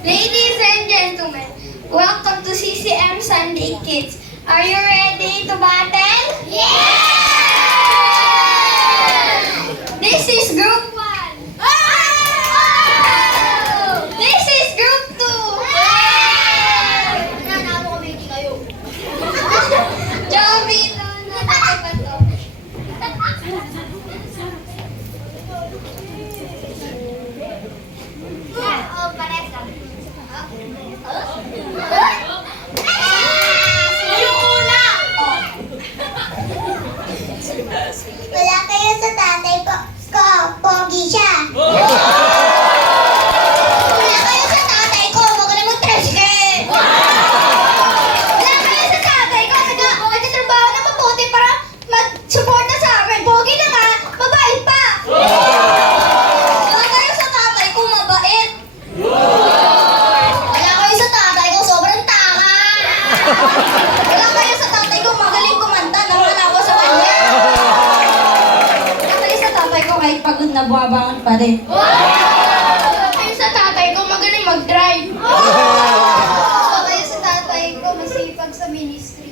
Ladies and gentlemen, welcome to CCM Sunday Kids. Are you ready to battle? Yeah! This is Group 1. This is Group 2. Joby, nakakaba to. Wala kayo sa tatay ko. Pogi siya. Wala kayo sa tatay ko. Huwag ka na mag-tricycle. Wala kayo sa tatay ko. Nagtatrabaho na mabuti para mag-suporta sa akin. Pogi na nga. Mabait pa. Wala kayo sa tatay ko. Mabait. Wala kayo sa tatay ko. Sobrang tanga. Wala kayo sa tatay ko. Magaling kumanta. Naman ako sa kanya. Kahit pagod na buwabangon pa rin. Kayo sa tatay ko, magaling mag-drive. Kayo sa tatay ko, masipag sa ministry.